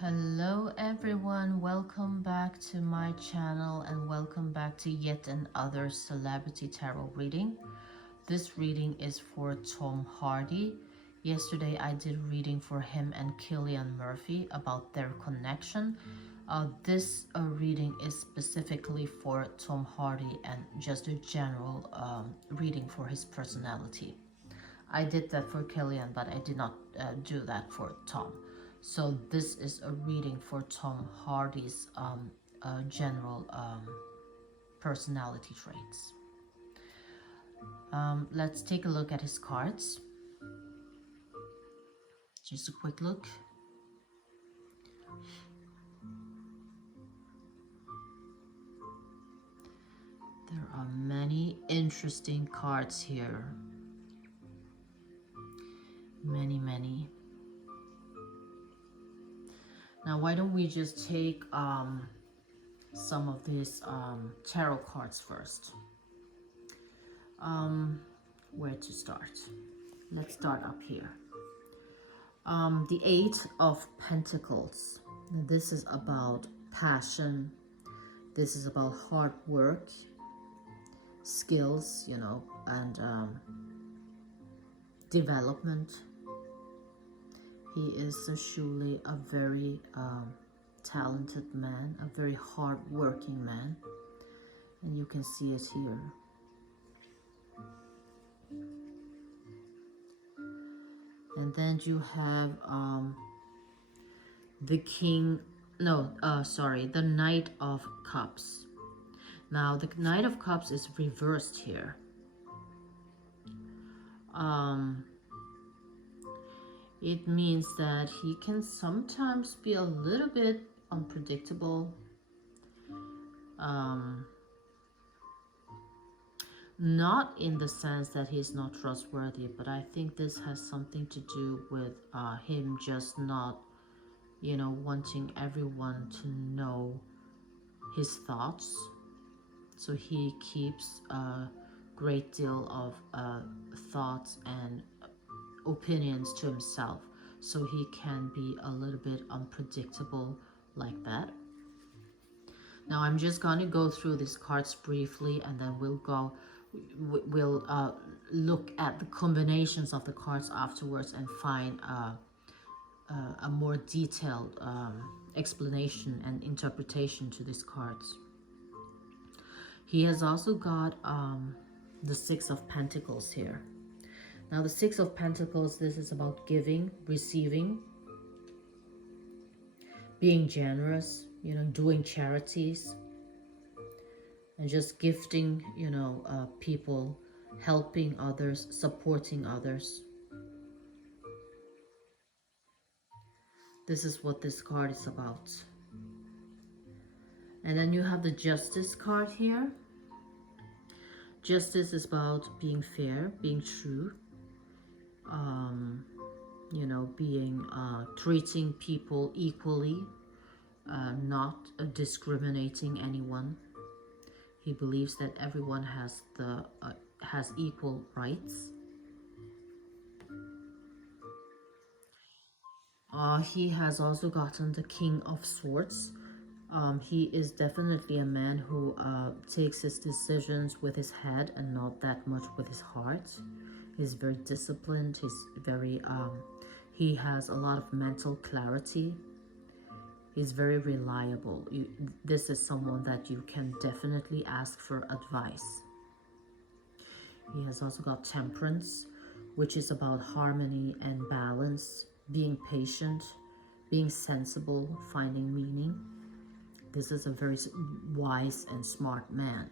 Hello everyone, welcome back to my channel and welcome back to yet another celebrity tarot reading. This reading is for Tom Hardy. Yesterday I did a reading for him and Cillian Murphy about their connection. This reading is specifically for Tom Hardy and just a general reading for his personality. I did that for Cillian, but I did not do that for Tom. So this is a reading for Tom Hardy's general personality traits. Let's take a look at his cards. Just a quick look. There are many interesting cards here. Many. Now, why don't we just take some of these tarot cards first? Where to start? Let's start up here. The Eight of Pentacles. This is about passion. This is about hard work, skills, and development. He is surely a very talented man, a very hard-working man, and you can see it here. And then you have the Knight of Cups. Now the Knight of Cups is reversed here. It means that he can sometimes be a little bit unpredictable. Not in the sense that he's not trustworthy, but I think this has something to do with him just not, wanting everyone to know his thoughts. So he keeps a great deal of thoughts and opinions to himself, so he can be a little bit unpredictable like that. Now I'm just going to go through these cards briefly, and then we'll look at the combinations of the cards afterwards and find a more detailed explanation and interpretation to these cards. He has also got the Six of Pentacles here. Now the Six of Pentacles, this is about giving, receiving, being generous, doing charities, and just gifting, people, helping others, supporting others. This is what this card is about. And then you have the Justice card here. Justice is about being fair, being true, being treating people equally, not discriminating anyone. He believes that everyone has equal rights. He has also gotten the King of Swords. He is definitely a man who takes his decisions with his head and not that much with his heart. He's very disciplined. He's very, he has a lot of mental clarity. He's very reliable. This is someone that you can definitely ask for advice. He has also got Temperance, which is about harmony and balance, being patient, being sensible, finding meaning. This is a very wise and smart man.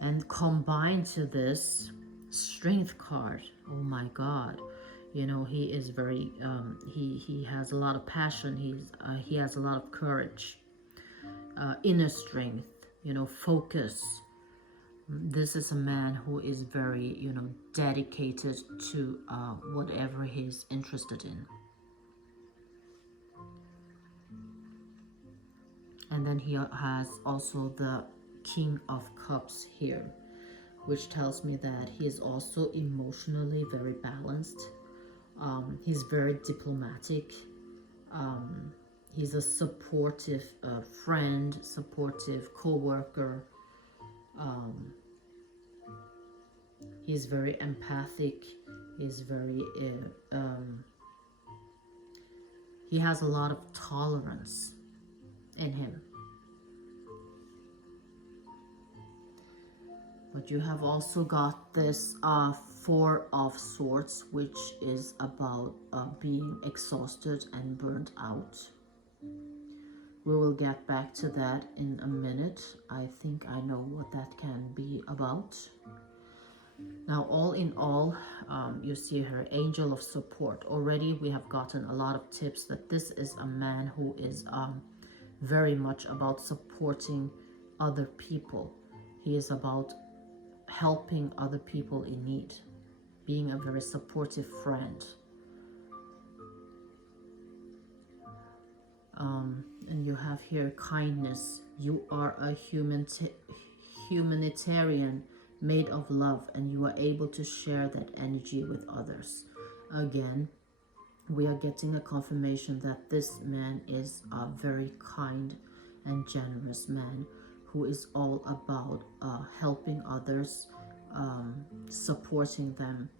And combined to this, Strength card. Oh my God. He is very, he has a lot of passion. He has a lot of courage, inner strength, focus. This is a man who is very, dedicated to whatever he's interested in. And then he has also the King of Cups here, which tells me that he is also emotionally very balanced. He's very diplomatic. He's a supportive friend, supportive co-worker. He's very empathic. He's very he has a lot of tolerance in him. But you have also got this Four of Swords, which is about being exhausted and burnt out. We will get back to that in a minute. I think I know what that can be about. Now, all in all, you see her angel of support. Already we have gotten a lot of tips that this is a man who is very much about supporting other people. He is about helping other people in need, being a very supportive friend. And you have here kindness. You are a humanitarian made of love, and you are able to share that energy with others. Again, we are getting a confirmation that this man is a very kind and generous man who is all about helping others, supporting them,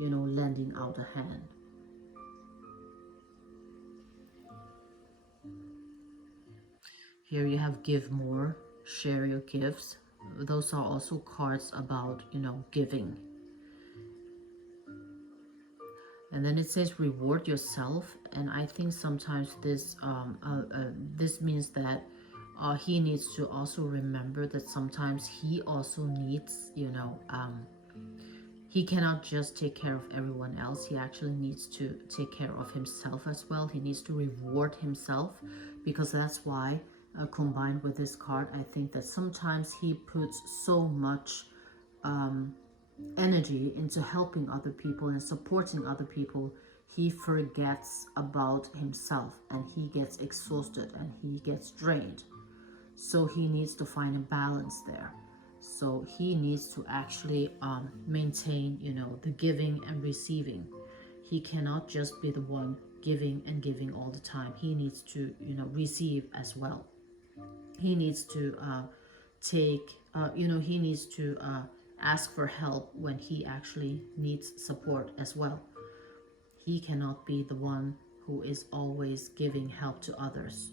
you know, lending out a hand. Here you have give more, share your gifts. Those are also cards about, you know, giving. And then it says reward yourself, and I think sometimes this this means that he needs to also remember that sometimes he also needs, you know, he cannot just take care of everyone else. He actually needs to take care of himself as well. He needs to reward himself, because that's why combined with this card, I think that sometimes he puts so much energy into helping other people and supporting other people, he forgets about himself, and he gets exhausted and he gets drained. So he needs to find a balance there. So he needs to actually maintain, you know, the giving and receiving. He cannot just be the one giving and giving all the time. He needs to, you know, receive as well. He needs to he needs to ask for help when he actually needs support as well. He cannot be the one who is always giving help to others.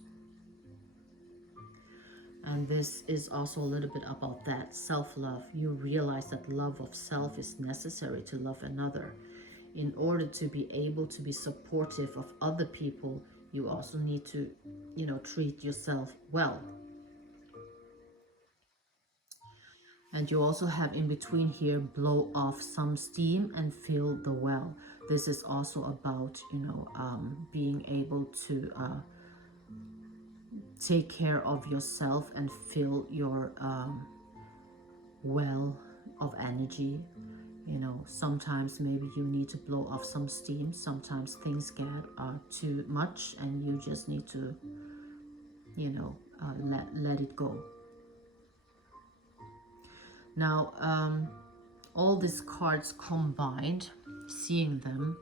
And this is also a little bit about that self-love. You realize that love of self is necessary to love another. In order to be able to be supportive of other people, you also need to, you know, treat yourself well. And you also have in between here, blow off some steam and fill the well. This is also about, you know, being able to take care of yourself and fill your well of energy. You know, sometimes maybe you need to blow off some steam. Sometimes things get too much and you just need to, you know, let it go. Now, all these cards combined, seeing them,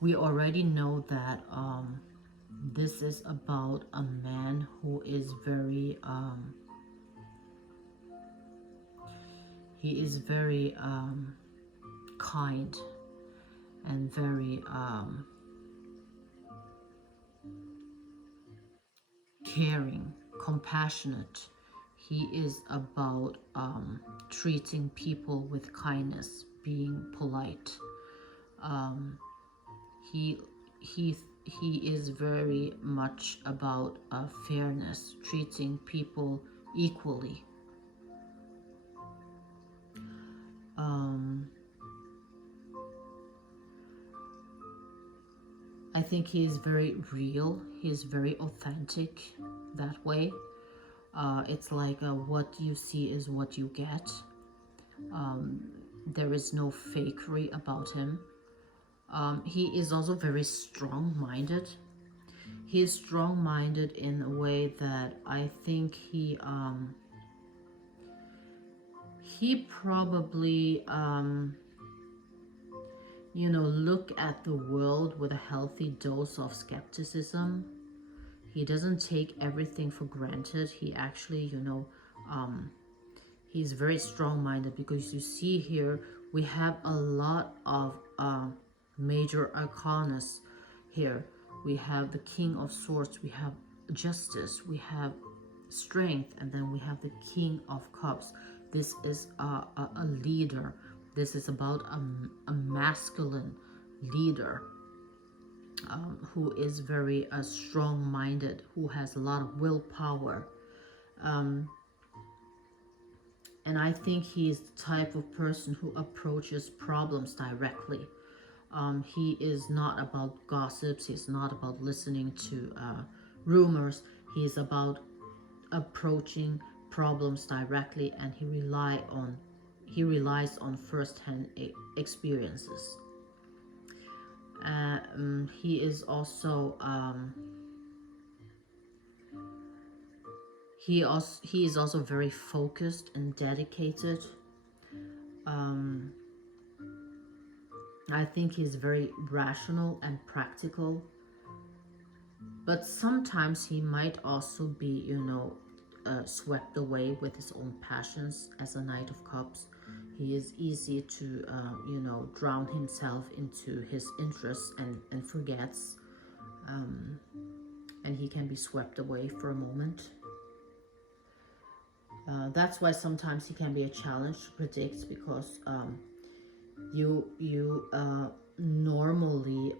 we already know that this is about a man who is very, he is very kind and very caring, compassionate. He is about treating people with kindness, being polite. He is very much about fairness, treating people equally. I think he is very real. He is very authentic that way. It's like what you see is what you get. There is no fakery about him. He is also very strong-minded. He is strong-minded in a way that I think he probably look at the world with a healthy dose of skepticism. He doesn't take everything for granted. He actually, he's very strong-minded, because you see here we have a lot of major arcanas here. We have the King of Swords, we have justice, we have strength, and then we have the King of Cups. This is a leader. This is about a masculine leader, who is very strong-minded, who has a lot of willpower. And I think he is the type of person who approaches problems directly. He is not about gossips. He's not about listening to rumors. He's about approaching problems directly, and he relies on first-hand experiences. He is also he is also very focused and dedicated. I think he's very rational and practical, but sometimes he might also be, swept away with his own passions. As a Knight of Cups, he is easy to, drown himself into his interests and forgets, and he can be swept away for a moment. That's why sometimes he can be a challenge to predict, because you normally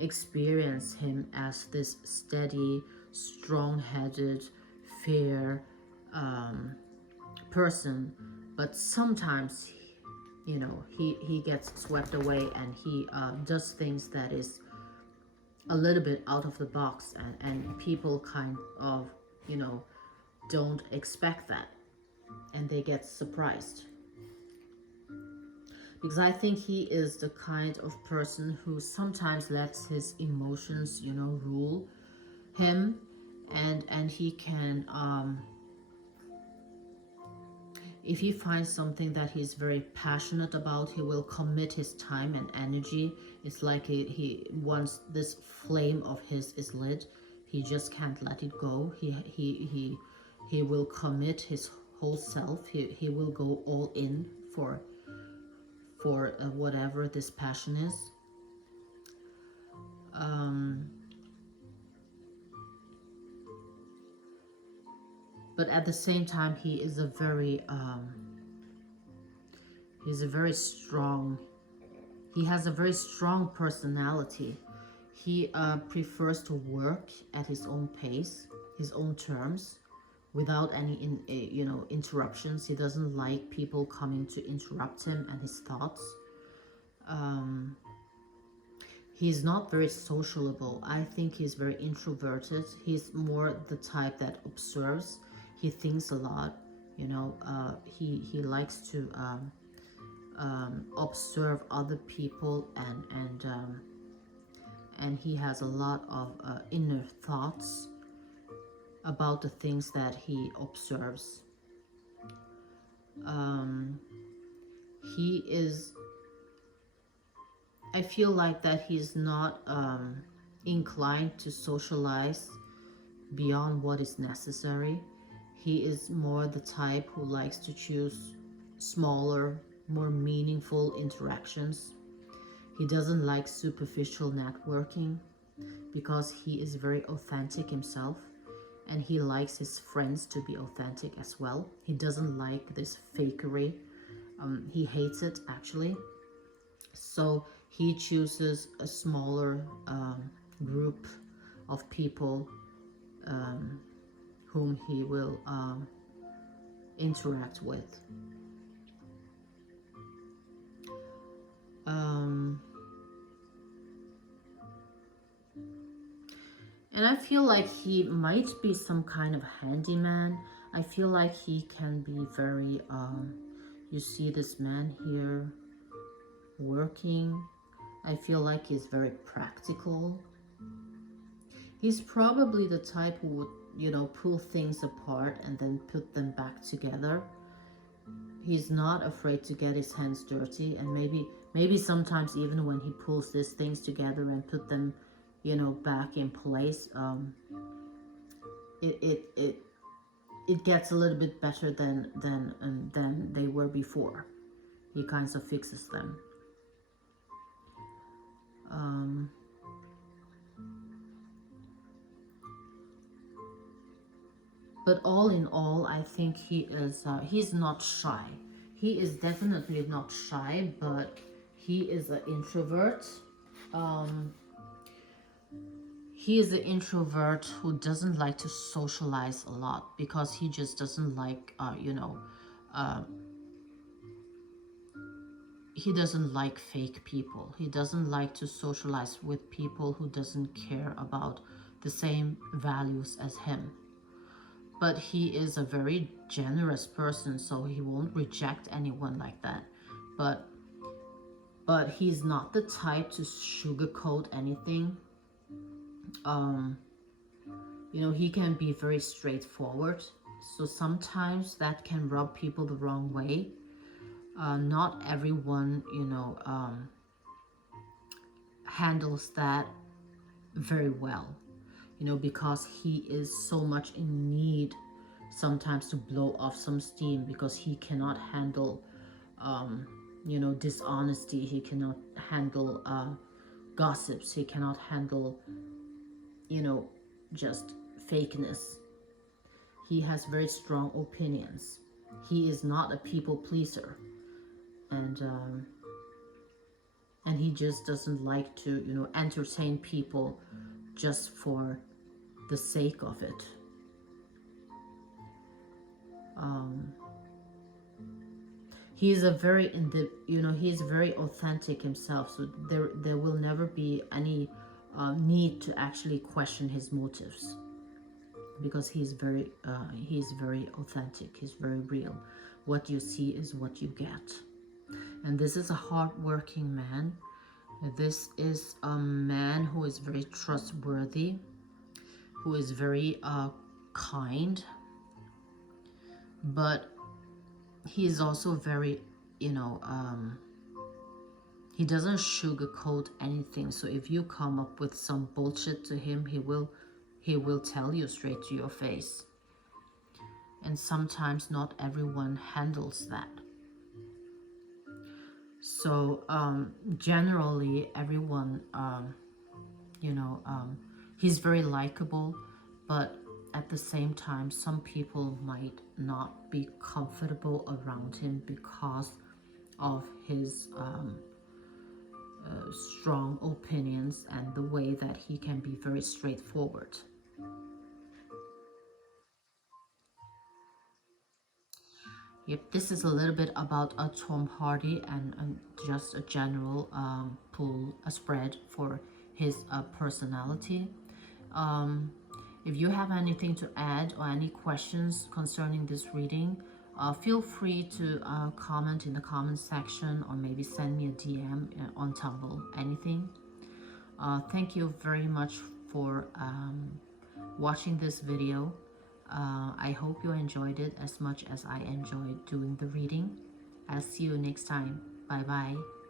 experience him as this steady, strong-headed, fair person, but sometimes he gets swept away, and he does things that is a little bit out of the box, and people kind of don't expect that, and they get surprised. Because I think he is the kind of person who sometimes lets his emotions, rule him, and he can, if he finds something that he's very passionate about, he will commit his time and energy. It's like he once this flame of his is lit, he just can't let it go. He will commit his whole self. He will go all in for whatever this passion is. But at the same time, he is a very strong. He has a very strong personality. He prefers to work at his own pace, his own terms, without any interruptions. He doesn't like people coming to interrupt him and his thoughts. He's not very sociable. I think he's very introverted. He's more the type that observes. He thinks a lot. He likes to observe other people, and he has a lot of inner thoughts about the things that he observes. He is, I feel like that he's not inclined to socialize beyond what is necessary. He is more the type who likes to choose smaller, more meaningful interactions. He doesn't like superficial networking, because he is very authentic himself, and he likes his friends to be authentic as well. He doesn't like this fakery. He hates it, actually. So he chooses a smaller group of people whom he will interact with. And I feel like he might be some kind of handyman. I feel like he can be very, you see this man here working. I feel like he's very practical. He's probably the type who would, pull things apart and then put them back together. He's not afraid to get his hands dirty, and maybe sometimes even when he pulls these things together and put them, you know, back in place, it it it it gets a little bit better than they were before. He kind of fixes them. Um, but all in all, I think he's not shy. He is definitely not shy, but he is an introvert. Um, he is an introvert who doesn't like to socialize a lot because he just doesn't like, he doesn't like fake people. He doesn't like to socialize with people who doesn't care about the same values as him. But he is a very generous person, so he won't reject anyone like that. But he's not the type to sugarcoat anything. He can be very straightforward. So sometimes that can rub people the wrong way. Not everyone, handles that very well, because he is so much in need sometimes to blow off some steam, because he cannot handle, dishonesty. He cannot handle gossips. He cannot handle, just fakeness. He has very strong opinions. He is not a people pleaser. And he just doesn't like to entertain people just for the sake of it. He's he's very authentic himself, so there will never be any need to actually question his motives, because he's very authentic. He's very real. What you see is what you get. And this is a hard-working man. This is a man who is very trustworthy, who is very kind, but he is also very, he doesn't sugarcoat anything. So if you come up with some bullshit to him, he will tell you straight to your face. And sometimes not everyone handles that. So generally everyone, he's very likable, but at the same time, some people might not be comfortable around him because of his strong opinions and the way that he can be very straightforward. Yep, this is a little bit about Tom Hardy and just a general a spread for his personality. If you have anything to add or any questions concerning this reading, feel free to comment in the comment section, or maybe send me a DM on Tumblr, anything. Thank you very much for watching this video. I hope you enjoyed it as much as I enjoyed doing the reading. I'll see you next time. Bye bye.